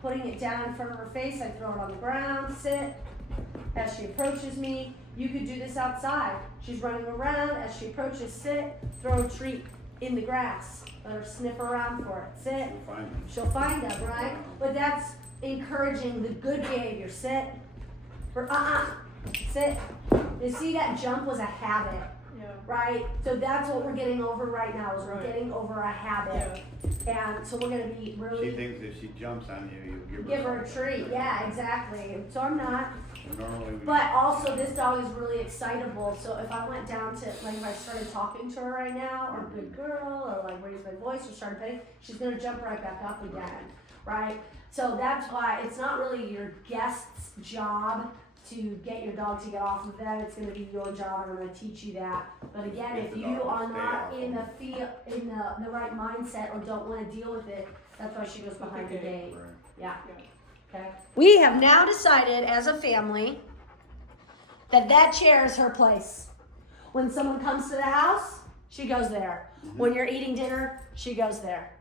putting it down in front of her face. I throw it on the ground, sit. As she approaches me, you could do this outside. She's running around. As she approaches, sit, throw a treat in the grass. Let her sniff around for it. Sit. She'll find them, right? But that's encouraging the good behavior. Sit. For sit. You see, that jump was a habit. Right? So that's what we're getting over right now, is we're getting over a habit. And so we're going to be really... She thinks if she jumps on you, you give her a treat. Yeah, exactly. And so I'm not. Normally But also, this dog is really excitable. So if I went down to, like, if I started talking to her right now, or good girl, or like raise my voice or started petting, she's going to jump right back up again. Right? So that's why it's not really your guest's job to get your dog to get off of them. It's going to be your job, and I'm going to teach you that. But again, if you are not in the right mindset or don't want to deal with it, that's why she goes behind the gate. Yeah. Okay. We have now decided as a family that that chair is her place. When someone comes to the house, she goes there. When you're eating dinner, she goes there.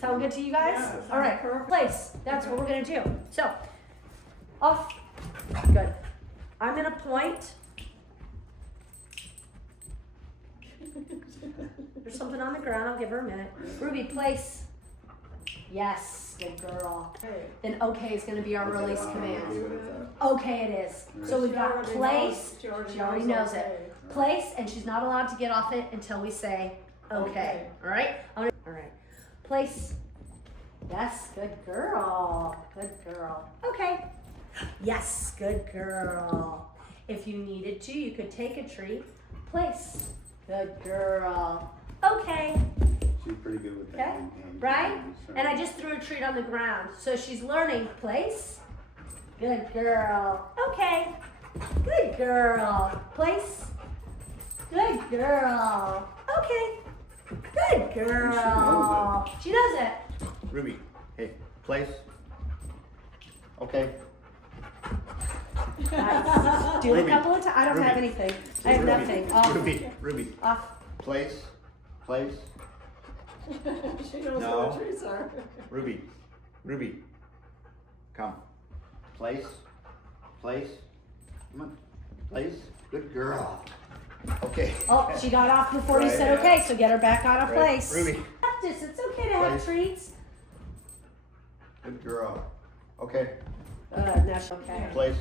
Sound good to you guys? Yeah, all right, her place. That's what we're going to do. So, off. Good. I'm going to point. There's something on the ground. I'll give her a minute. Ruby, place. Yes, good girl. Then okay is going to be our release command. Okay it is. So we've got place. She already knows it. Place, and she's not allowed to get off it until we say okay. All right? All right. Place. Yes, good girl. Good girl. Okay. Yes, good girl. If you needed to, you could take a treat. Place. Good girl. Okay. She's pretty good with that. Okay. Right? And I just threw a treat on the ground. So she's learning place. Good girl. Okay. Good girl. Place. Good girl. Okay. Good girl. She knows it. Ruby, hey, place. Okay. Nice. Do it a couple of times. I don't have anything. I have nothing. Ruby. Off. Place. She knows No. what trees are. Ruby. Come. Place. Come on. Place. Good girl. Okay. Oh, she got off before you said okay, so get her back on a place. Ruby. Practice. It's okay to have Place. treats. Good girl. Okay. Now she, okay. Place.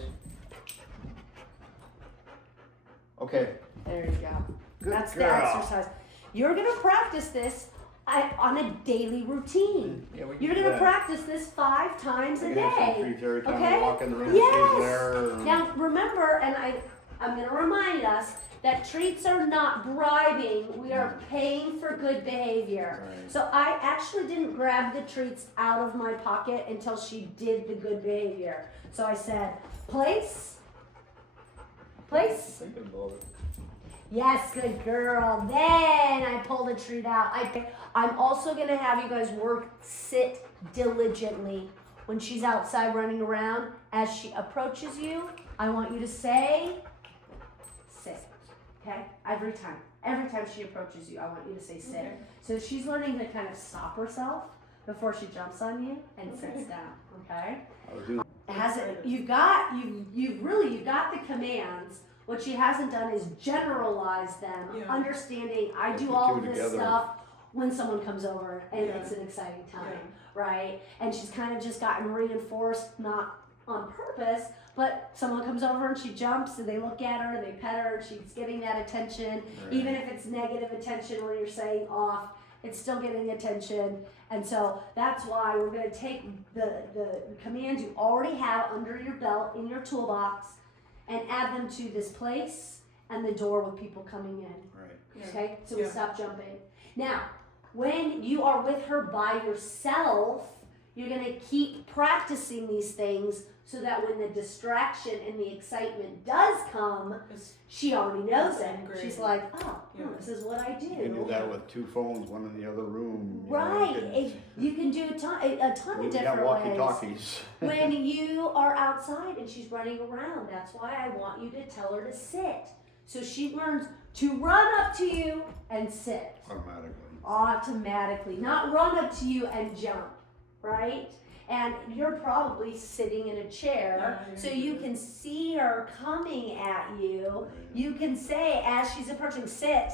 Okay. There you go. Good That's girl. the exercise. You're going to practice this on a daily routine. Yeah, we can You're do going to that. practice this 5 times a We can have some day. treats every time Okay? we walk in the room. Yes. She's there. Now remember, and I'm going to remind us that treats are not bribing. We are paying for good behavior. Right. So I actually didn't grab the treats out of my pocket until she did the good behavior. So I said, place. Thinking about it. Yes, good girl. Then I pull the treat out. I'm also going to have you guys sit diligently when she's outside running around. As she approaches you, I want you to say, sit. Okay? Every time she approaches you, I want you to say sit. Okay. So she's learning to kind of stop herself before she jumps on you and sits down. Okay? You've got the commands. What she hasn't done is generalize them, understanding I do all of this stuff when someone comes over and it's an exciting time, right? And she's kind of just gotten reinforced, not on purpose, but someone comes over and she jumps and they look at her and they pet her and she's getting that attention. Right. Even if it's negative attention where you're saying off, it's still getting attention. And so that's why we're going to take the commands you already have under your belt in your toolbox and add them to this place and the door with people coming in. Right. Okay? So we stop jumping. Now, when you are with her by yourself, you're going to keep practicing these things so that when the distraction and the excitement does come, she already knows it. She's like, this is what I do. You can do that with 2 phones, one in the other room. Right. You can do a ton of different ways. Walkie-talkies. When you are outside and she's running around, that's why I want you to tell her to sit. So she learns to run up to you and sit. Automatically. Not run up to you and jump, right? And you're probably sitting in a chair, so you can see her coming at you. You can say, as she's approaching, sit.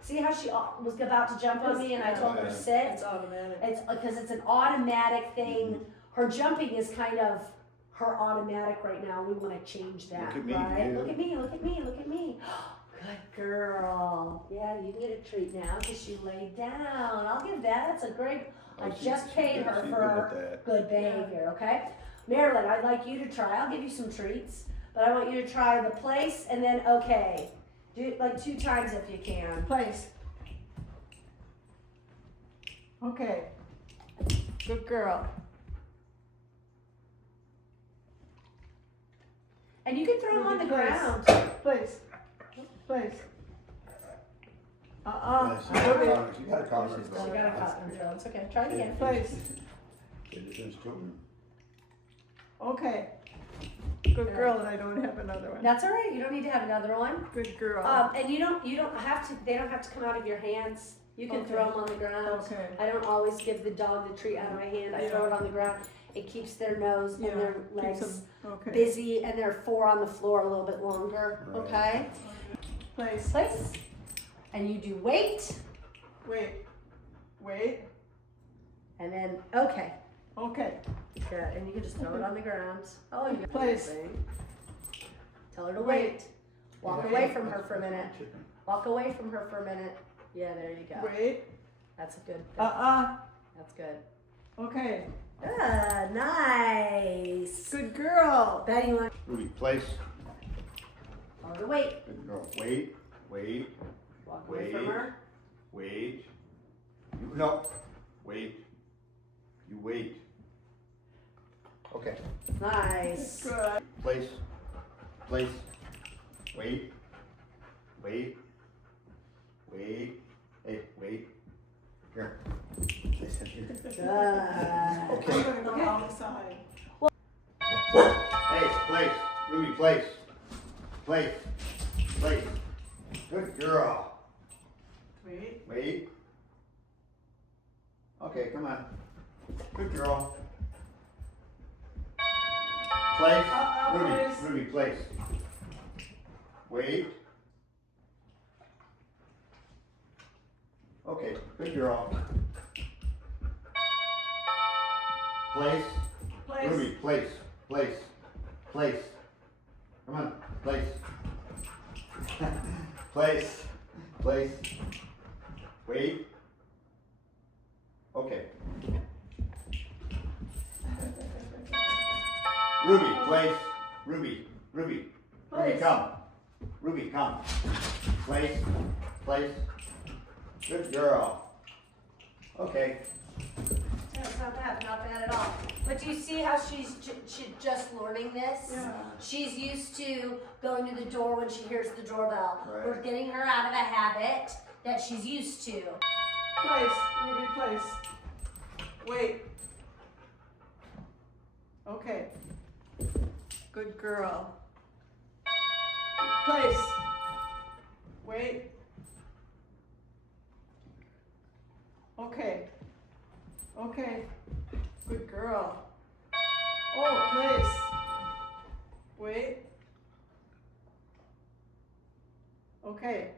See how she was about to jump on me and I told her sit? It's automatic. It's because it's an automatic thing. Her jumping is kind of her automatic right now. We want to change that, Look at me, right? dude. Look at me, look at me, look at me. Good girl. Yeah, you can get a treat now because she laid down. I'll give that. That's a great. I just paid her for her good behavior, okay? Marilyn, I'd like you to try. I'll give you some treats, but I want you to try the place and then okay. Do it like 2 times if you can. Place. Okay. Good girl. And you can throw them on the Place. ground. Place. Place. Yes, you gotta calm her. She got a cut in her throat. It's okay. Try it again. Place. Citizens children. Okay. Good girl, and I don't have another one. That's all right. You don't need to have another one. Good girl. And you don't have to. They don't have to come out of your hands. You can Okay. throw them on the ground. Okay. I don't always give the dog the treat out of my hand. I throw it on the ground. It keeps their nose and their Keeps legs them- Okay. busy, and their 4 on the floor a little bit longer. Right. Okay. Place. Place. And you do wait, Wait. Wait. and then okay. Okay. Good. And you can just throw it on the ground. Oh, you got Place. everything. Tell her to wait. Walk Wait. away from her for a minute. Walk away from her for a minute. Yeah, there you go. Wait. That's a good. That's good. Okay. Ah, nice. Good girl. Betty, you want Ruby, place. tell her to wait. Good girl. Wait, wait, Walk away from Wait. her. wait. You, no, wait. You wait. Okay. Nice. Good. Place. Place. Wait. Wait. Wait. Hey, wait. Here. I said here. Good. I'm Okay. gonna go outside. Hey, place. Ruby, place. Place. Place. Good girl. Wait. Wait. Okay, come on. Good girl. Place. Ruby, Place. Ruby, place. Wait. Okay, good girl. Place. Place. Ruby, place. Place. Place. Come on, place. Place. Place. Wait. Okay. Ruby, place. Ruby, Ruby. Ruby, Place. come. Ruby, come. Place. Place. Good girl. Okay. Yeah, it's not bad at all. But do you see how she's just learning this? Yeah. She's used to going to the door when she hears the doorbell. Right. We're getting her out of a habit that she's used to. Place. Ruby, place. Wait. Okay. Good girl. Place. Wait. Okay. Okay. Good girl. Oh, place. Wait. Okay.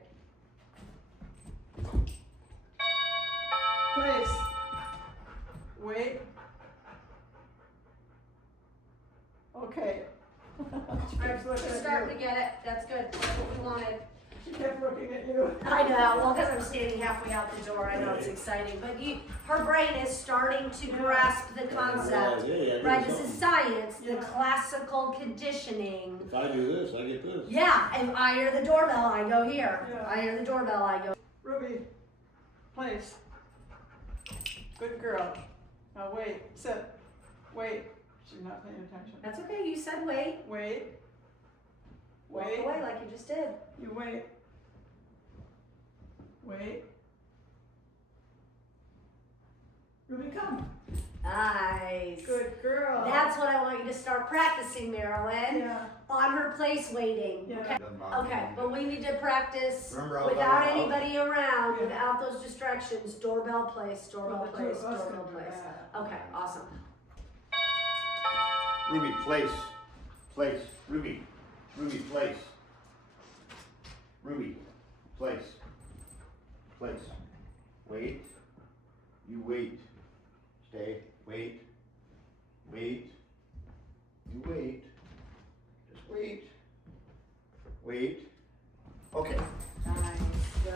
Place. Wait. Okay. She kept looking She's at starting to you. get it. That's good. That's what we wanted. She kept looking at you. I know. Well, because I'm standing halfway out the door, I know it's exciting. But her brain is starting to grasp the concept. Right? This is science. The Yeah. classical conditioning. If I do this, I get this. Yeah. If I hear the doorbell, I go here. Yeah. I hear the doorbell, I go. Ruby, place. Good girl. Now wait, sit. Wait. She's not paying attention. That's okay. You said wait. Wait. Walk Wait. away like you just did. You wait. Wait. Ruby, come. Nice. Good girl. That's what I want you to start practicing, Marilyn. Yeah. On her place waiting. Yeah. Okay. Okay, but we need to practice Remember all without about- anybody around, Yeah. without those distractions. Doorbell place, doorbell Well, the two place, of us doorbell can do place. that. Okay, awesome. Ruby, place. Place. Ruby. Ruby, place. Ruby, place. Place. Wait. You wait. Stay. Wait. Wait. You wait. Just wait. Wait. Okay. Nice, good.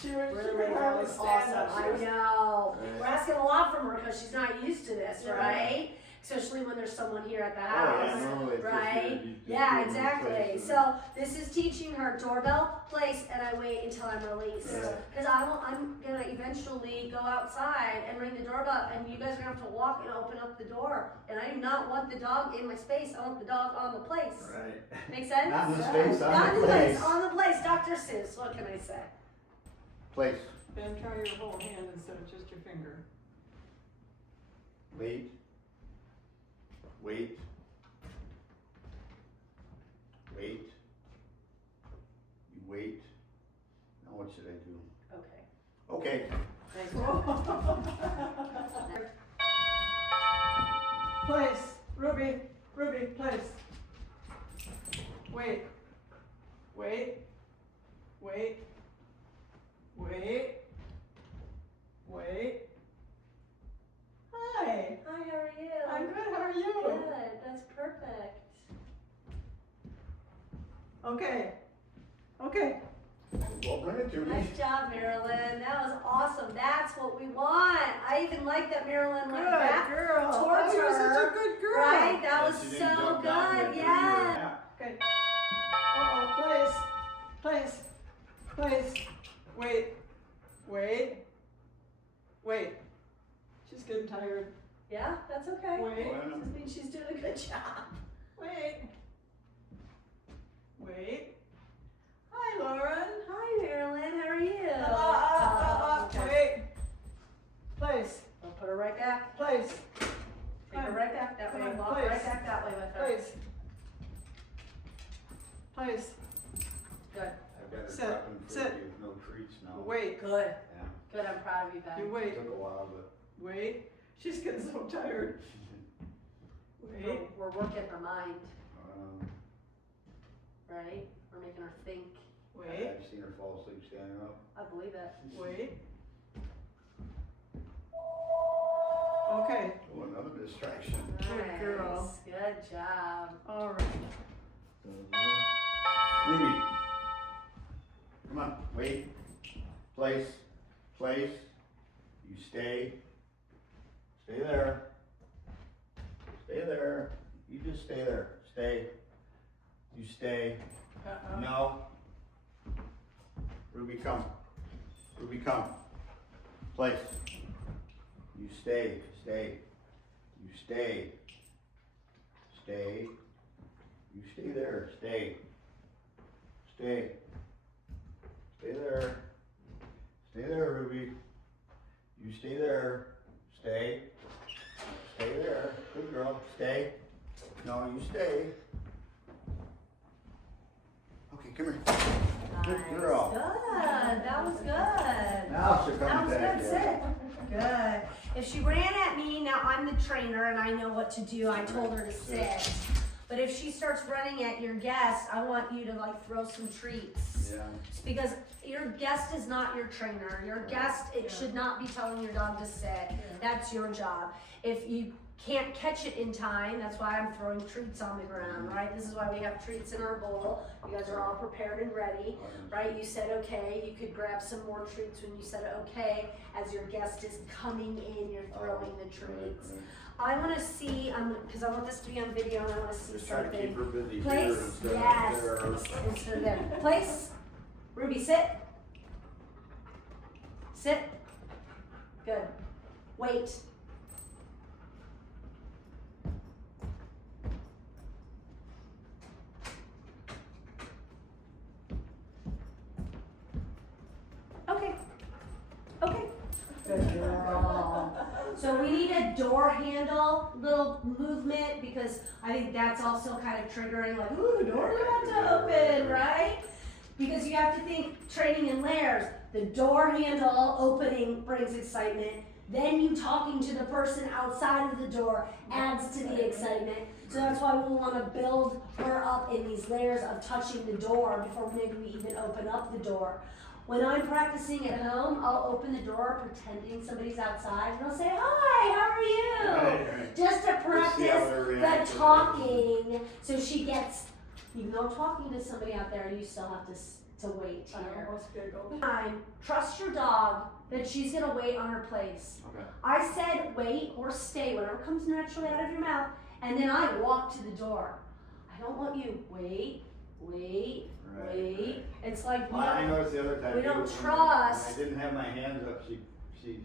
She was Really, really that hardly was stand awesome. up. She I was- know. Right. We're asking a lot from her because she's not used to this, Yeah. right? Especially when there's someone here at the Oh, house. yeah, no, it's just Right? you just Yeah, do it in exactly. place, So this is teaching her doorbell, place, and I wait until I'm released. Right. Because I'm gonna eventually go outside and ring the doorbell, and you guys are gonna have to walk and open up the door. And I do not want the dog in my space. I want the dog on the place. Right. Make sense? Not in the space, Not on in the the place, place. on the place. Dr. Seuss. What can I say? Place. Ben, try your whole hand instead of just your finger. Wait. Wait. Wait. You wait. Now what should I do? Okay. Okay. Thanks. Place. Ruby. Ruby, place. Wait. Wait. Wait. Wait. Wait. Hi. Hi, how are you? I'm good. How are you? Good. That's perfect. Okay. Okay. Well, bring it to me. Nice job, Marilyn. That was awesome. That's what we want. I even like that Marilyn went Good back girl. towards Oh, you're such her, a good girl. right? That was She so didn't jump down good. right Yeah. Okay. Uh-oh, place. Place. Place. Wait. Wait. Wait. She's getting tired. Yeah, that's okay. Wait. Just means she's doing a good job. Wait. Wait. Hi, Lauren. Hi, Marilyn. How are you? Oh, okay. Wait. Place. I'll put her right back. Place. Take her right back that way. Come on, Walk place. right back that way with her. Place. Place. Good. I've got her Sit, dropping food sit. with no treats now. Wait. Good. Yeah. Good. I'm proud of you, Ben. You It wait. took a while, but. Wait. She's getting so tired. Wait. We're working her mind, Um, right? We're making her think. Wait. I've seen her fall asleep standing up. I believe it. Wait. Okay. Oh, another distraction. Good girl. Nice. Good job. All right. Ruby. Come on, wait. Place. Place. You stay. Stay there. Stay there. You just stay there. Stay. You stay. Uh-oh. No. Ruby, come. Ruby, come. Place. You stay. Stay. You stay. Stay. You stay there. Stay. Stay. Stay there. Stay there, Ruby. You stay there. Stay. Stay there. Good girl. Stay. No, you stay. Okay, come here. Good Nice. girl. Good. That was good. Now she'll That come was back. good. Sit. Good. If she ran at me, now I'm the trainer and I know what to do. I told her to sit. But if she starts running at your guest, I want you to like throw some treats. Yeah. Because your guest is not your trainer. Your guest, it should not be telling your dog to sit. That's your job. If you can't catch it in time, that's why I'm throwing treats on the ground, right? This is why we have treats in our bowl. You guys are all prepared and ready, right? You said okay. You could grab some more treats when you said okay. As your guest is coming in, you're throwing the treats. I want to see, because I want this to be on video and I want to see Just try to keep something. her busy here Place, instead yes, of there. instead of there. Place, Ruby, sit. Sit. Good. Wait. Okay. Okay. Good girl. So we need a door handle, little movement, because I think that's also kind of triggering, like, ooh, the door's about to open, right? Because you have to think training in layers. The door handle opening brings excitement. Then you talking to the person outside of the door adds to the excitement. So that's why we want to build her up in these layers of touching the door before maybe we even open up the door. When I'm practicing at home, I'll open the door pretending somebody's outside and I'll say, "Hi, how are you?" Right. Just to see how practice they react the to talking, so she gets, even though talking to somebody out there, you still have to wait I here. almost giggled. Time, trust your dog that she's gonna wait on her place. Okay. I said wait or stay, whatever comes naturally out of your mouth, and then I walk to the door. I don't want you wait. Right. It's like Well, I noticed the other time. we too, don't when trust. I didn't have my hands up, she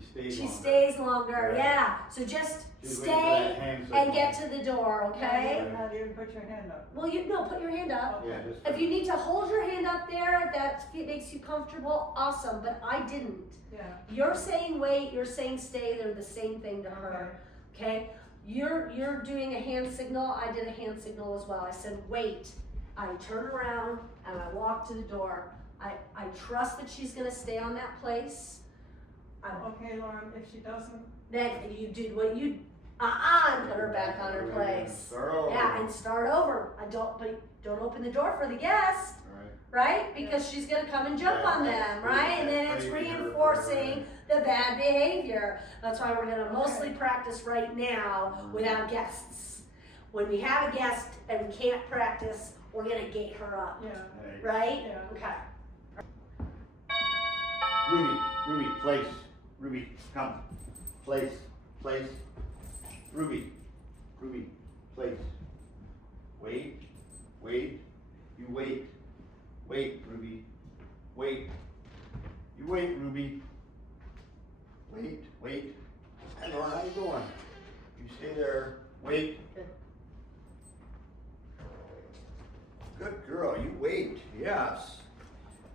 stayed she longer. stays longer, Right. yeah. So just She was waiting for that stay hand and signal. get to the door, okay? Not even put your hand up. Well, put your hand up. Yeah, just. If you need to hold your hand up there, that makes you comfortable, awesome, but I didn't. Yeah. You're saying wait, you're saying stay, they're the same thing to her, okay? You're doing a hand signal, I did a hand signal as well. I said wait. I turn around and I walk to the door. I trust that she's gonna stay on that place. Okay, Lauren, if she doesn't, Then you did what you, and put her back on her place. Start over. Yeah, and start over. But don't open the door for the guest. Right. Right? Because she's gonna come and jump on them, right? And then it's Crazy. reinforcing the bad behavior. That's why we're gonna mostly practice right now without guests. When we have a guest and we can't practice, we're gonna gate her up, yeah, right? yeah. Okay. Ruby, place. Ruby, come. Place. Ruby, place. Wait. You wait. Wait, Ruby. Wait. You wait, Ruby. Wait. Hi, Lauren, how you doing? You stay there. Wait. Good girl, you wait. Yes.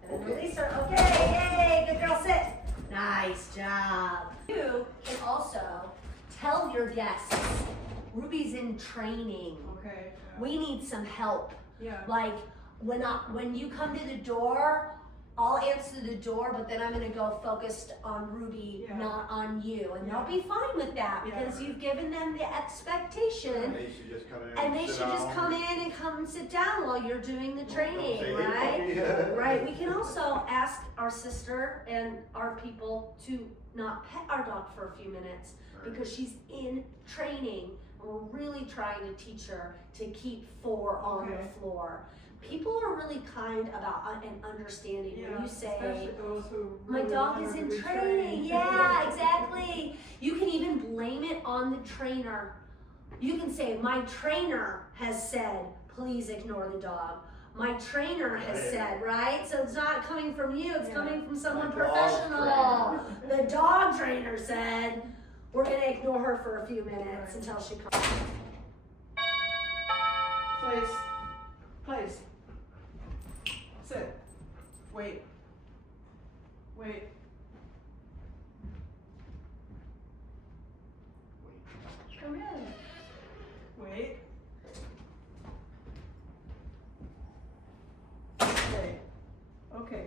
And then Okay. release her. Okay, yay, good girl, sit. Nice job. You can also tell your guests, Ruby's in training. Okay. We need some help. Yeah. Like when you come to the door, I'll answer the door, but then I'm gonna go focused on Ruby, Yeah. not on you. And Yeah. they'll be fine with that Yeah. because you've given them the expectation. They should just come in And they sit should just down. come in and come and sit down while you're doing the training, Say, "Hey, right? puppy." Right. We can also ask our sister and our people to not pet our dog for a few minutes because she's in training. And we're really trying to teach her to keep 4 on the Okay. floor. People are really kind about and understanding Yeah, when you especially say, those who "My really dog want is her in to be training." trained. Yeah, exactly. You can even blame it on the trainer. You can say, "My trainer has said, please ignore the dog. My trainer has Right. said," right? So it's not coming from you, it's Yeah. coming from someone My dog professional. The dog trainer said, we're gonna ignore her for a few minutes Right. until she comes. Place. Sit. Wait. Come in. Wait. Okay.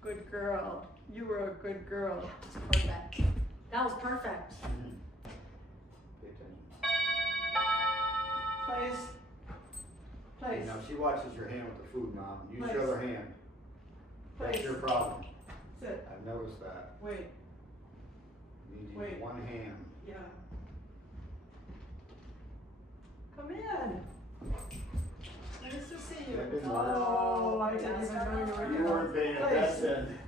Good girl. You were a good girl. Perfect. That was perfect. Pay attention. Place. Now she watches your hand with the food, Mom. Use Place. your other hand. That's Place. your problem. Sit. I've noticed that. Wait. You need to Wait. use one hand. Yeah. Come in. Nice to see you. That didn't work. Oh, I didn't even know you were You here. weren't paying Place. attention.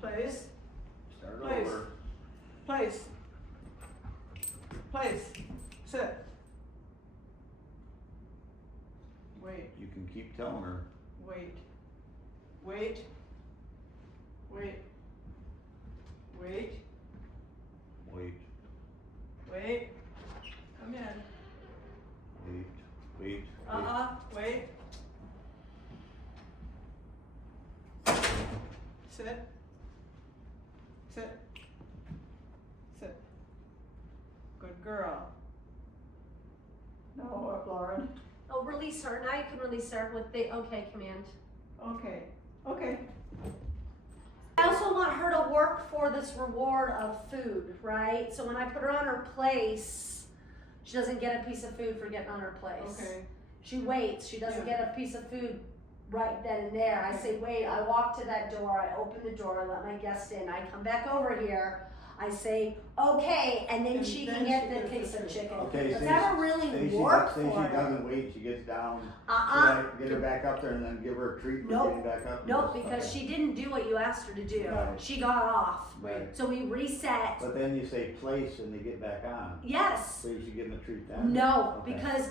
Place. Start Place. over. Place. Sit. Wait. You can keep telling her. Wait. Come in. Wait. Wait. Sit. Good girl. Now what, Lauren? Oh, release her. Now you can release her with the okay command. Okay. want her to work for this reward of food, right? So when I put her on her place, she doesn't get a piece of food for getting on her place. Okay. She waits. She doesn't Yeah. get a piece of food right then and there. I say, wait, I walk to that door, I open the door, I let my guest in, I come back over here, I say, okay, and then And she then can get she the gets piece the of food. chicken. Okay, It's say never really worked say for she her. doesn't wait, she gets down. Uh-uh. Should I get her back up there and then give her a treat for Nope. getting back up? Nope, because she didn't do what you asked her to do. Right. She got off. Right. So we reset. But then you say place and they get back on. Yes. So you should give them a treat then? No, Okay. because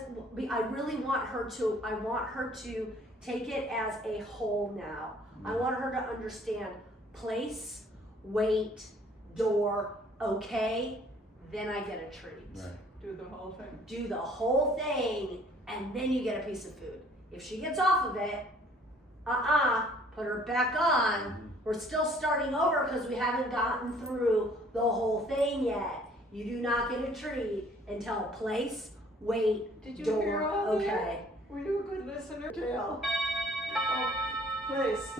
I really want her to, take it as a whole now. I want her to understand place, wait, door, okay, then I get a treat. Right. Do the whole thing. Do the whole thing, and then you get a piece of food. If she gets off of it, put her back on. Mhm. We're still starting over because we haven't gotten through the whole thing yet. You do not get a treat until place, wait, Did you door, hear all okay. that? Were you a good listener? Dale. Oh, place.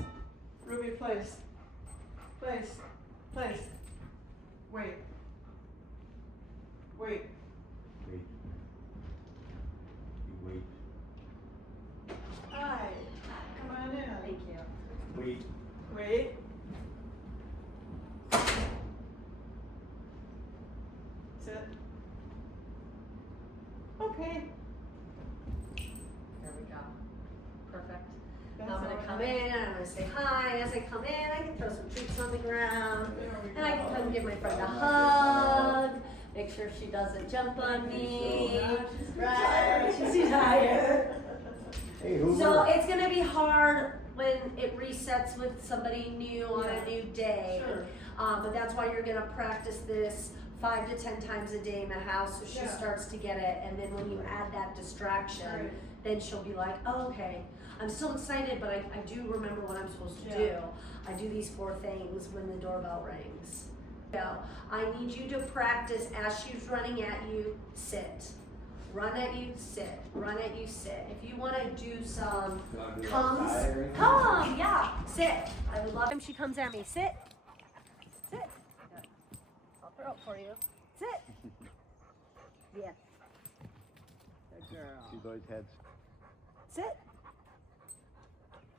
Ruby, place. Place. Place. Wait. Wait. Wait. You wait. Hi. Come on in. Thank you. Wait. Wait. Sit. Okay. There we go. Perfect. That's I'm gonna all come right. in, I'm gonna say hi. As I come in, I can throw some treats on the ground. There we And I can go. come give my friend a hug. Make sure she doesn't jump on me. She's Right, retired. she's tired. Hey, Hoover. So it's gonna be hard when it resets with somebody new on a Yeah. new day. Sure. But that's why you're gonna practice this 5 to 10 times a day in the house so she Yeah. starts to get it. And then when you add that distraction, Right. then she'll be like, oh, okay, I'm still excited, but I do remember what I'm supposed to Yeah. do. I do these 4 things when the doorbell rings. So I need you to practice as she's running at you, sit. Run at you, sit. Run at you, sit. If you want to do some Can I do that comes, side or anything? come, yeah, sit. I would love when she comes at me. Sit. Sit. I'll throw it for you. Sit. Yeah. Good girl. She's always had. Sit.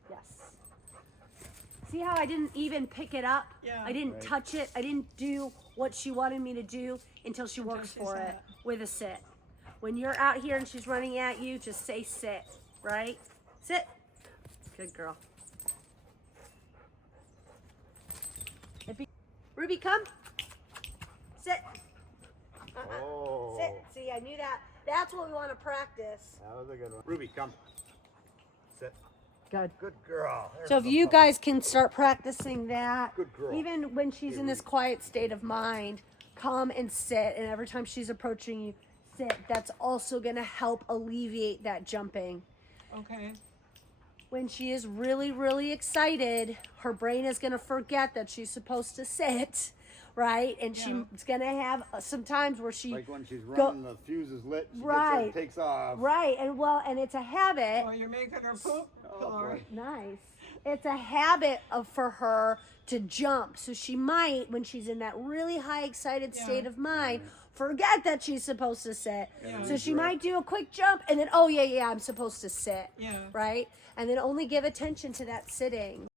Yes. See how I didn't even pick it up? Yeah. I didn't Right. touch it. I didn't do what she wanted me to do until she works she for said it with a sit. When you're out here and she's running at you, just say sit, right? Sit. Good girl. Ruby, come. Sit. Oh. Sit. See, I knew that. That's what we want to practice. That was a good one. Ruby, come. Sit. Good. Good girl. There's So if the you puppy. guys can start practicing that, Good girl. even when she's in this quiet state of mind, come and sit. And every time she's approaching you, sit. That's also going to help alleviate that jumping. Okay. When she is really, really excited, her brain is going to forget that she's supposed to sit, right? And Yeah. she's going to have some times where she, Like when she's Go- running, the fuse is lit. She Right. gets there, takes off. right, and it's a habit. Oh, you're making her poop? Oh, Lord. boy. Nice. It's a habit for her to jump. So she might, when she's in that really high excited Yeah. state of mind, forget that she's supposed to sit. Yeah. So she might do a quick jump and then, oh, yeah, I'm supposed to sit. Yeah. Right? And then only give attention to that sitting.